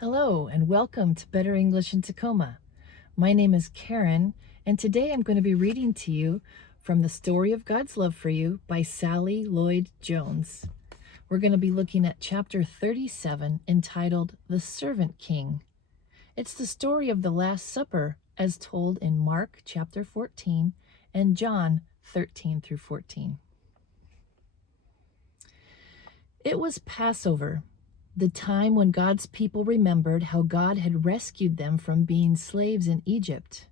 Hello and welcome to Better English in Tacoma. My name is Karen, and today I'm going to be reading to you from The Story of God's Love for You by Sally Lloyd-Jones. We're going to be looking at chapter 37 entitled The Servant King. It's the story of the Last Supper as told in Mark chapter 14 and John 13 through 14. It was Passover, the time when God's people remembered how God had rescued them from being slaves in Egypt.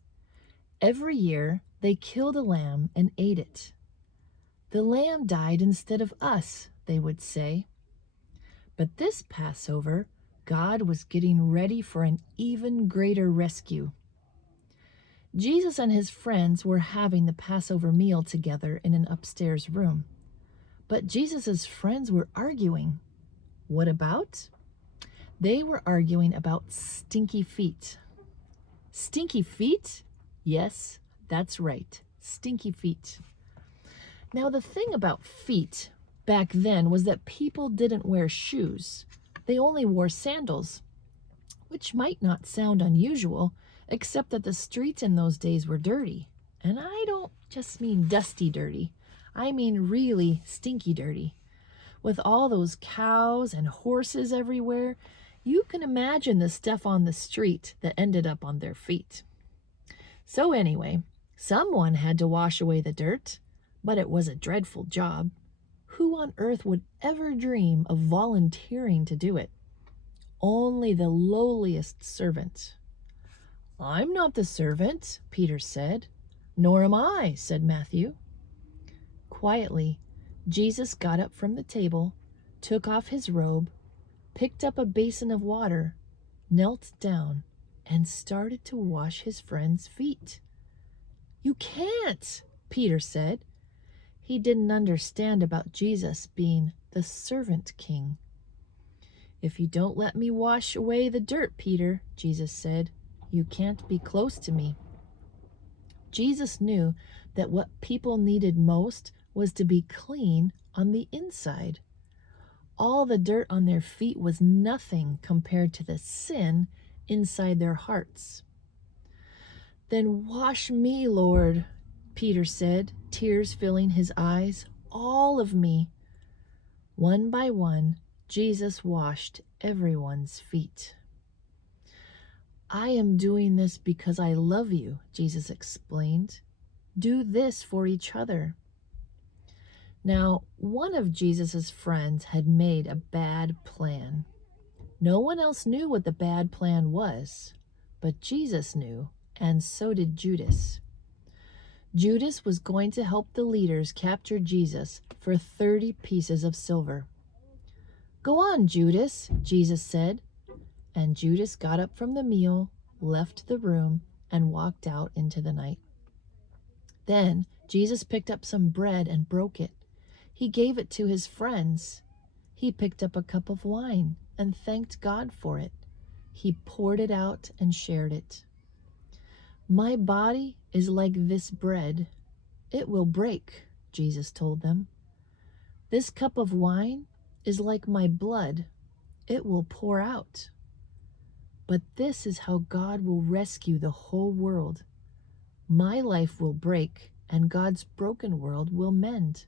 Every year, they killed a lamb and ate it. The lamb died instead of us, they would say. But this Passover, God was getting ready for an even greater rescue. Jesus and his friends were having the Passover meal together in an upstairs room. But Jesus' friends were arguing. What about? They were arguing about Stinky Feet. Stinky Feet? Yes, that's right, Stinky Feet. Now, the thing about feet back then was that people didn't wear shoes. They only wore sandals, which might not sound unusual, except that the streets in those days were dirty. And I don't just mean dusty dirty. I mean really stinky dirty. With all those cows and horses everywhere, you can imagine the stuff on the street that ended up on their feet. So anyway, someone had to wash away the dirt, but it was a dreadful job. Who on earth would ever dream of volunteering to do it? Only the lowliest servant. "I'm not the servant," Peter said. "Nor am I," said Matthew. Quietly, Jesus got up from the table, took off his robe, picked up a basin of water, knelt down, and started to wash his friend's feet. "You can't," Peter said. He didn't understand about Jesus being the servant king. "If you don't let me wash away the dirt, Peter," Jesus said, "you can't be close to me." Jesus knew that what people needed most was to be clean on the inside. All the dirt on their feet was nothing compared to the sin inside their hearts. "Then wash me, Lord," Peter said, tears filling his eyes, "all of me." One by one, Jesus washed everyone's feet. "I am doing this because I love you," Jesus explained. "Do this for each other." Now, one of Jesus' friends had made a bad plan. No one else knew what the bad plan was, but Jesus knew, and so did Judas. Judas was going to help the leaders capture Jesus for 30 pieces of silver. "Go on, Judas," Jesus said. And Judas got up from the meal, left the room, and walked out into the night. Then Jesus picked up some bread and broke it. He gave it to his friends. He picked up a cup of wine and thanked God for it. He poured it out and shared it. "My body is like this bread. It will break," Jesus told them. "This cup of wine is like my blood. It will pour out. But this is how God will rescue the whole world. My life will break, and God's broken world will mend.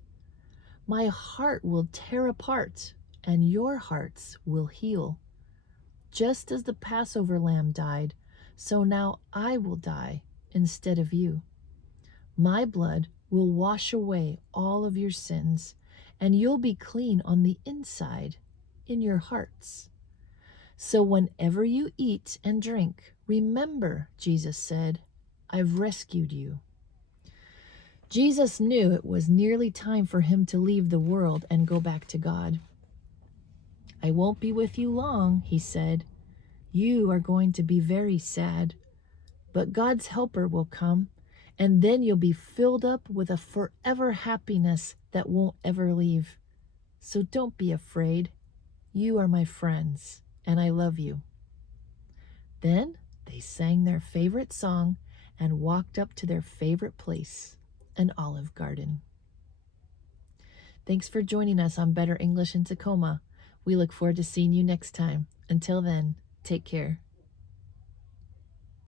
My heart will tear apart, and your hearts will heal. Just as the Passover lamb died, so now I will die instead of you. My blood will wash away all of your sins, and you'll be clean on the inside, in your hearts. So whenever you eat and drink, remember," Jesus said, "I've rescued you." Jesus knew it was nearly time for him to leave the world and go back to God. "I won't be with you long," he said. "You are going to be very sad, but God's helper will come, and then you'll be filled up with a forever happiness that won't ever leave. So don't be afraid. You are my friends, and I love you." Then they sang their favorite song and walked up to their favorite place, an olive garden. Thanks for joining us on Better English in Tacoma. We look forward to seeing you next time. Until then, Take care.